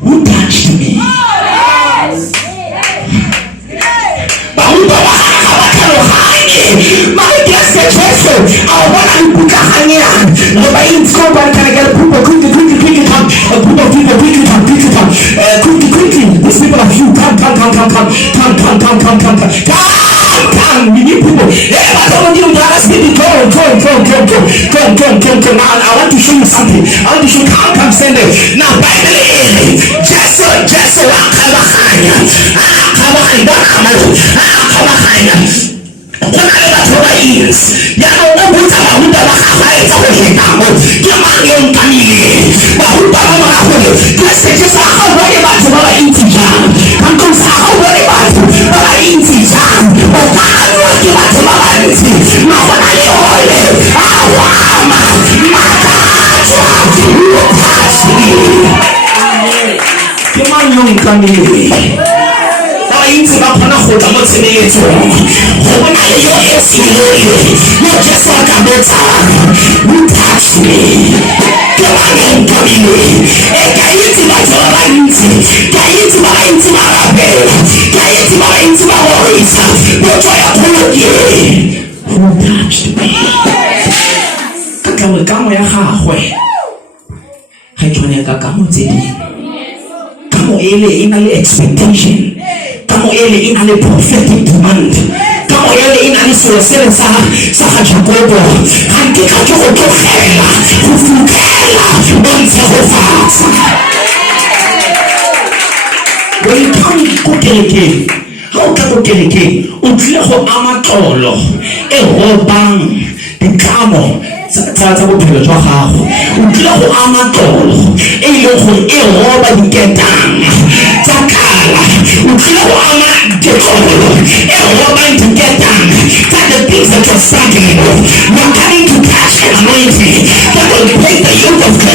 who touched me? My blessed Jesus, I want to put a hanging on. Nobody in school, but can I get a group of quickly, a group of people, quickly. These people are few. Come. We need people. Yeah, but some of you guys need to go. I want to show you something. I want to show you come send it. Now, by the way, Jesus, into my panel, I'm not saying it. When I hear you, you're just like a better. You touch me. Come on, come in. Can you see my worries? Can you see my worries? What do I told you? Who touched me? Come here, halfway. I try to come in an expectation. Come in a prophetic demand. Come in a social Sahajagobo. And take a joke to Hela. When you come to Koteleke, how can you get again? Utleho Amatolo, a Robang, the Camo. Tata go phelo jwa gago o tlile go ama tolo e ile gore e roba diketang tsa kala o tlile go ama dikolo e roba diketang tsa the things that you're standing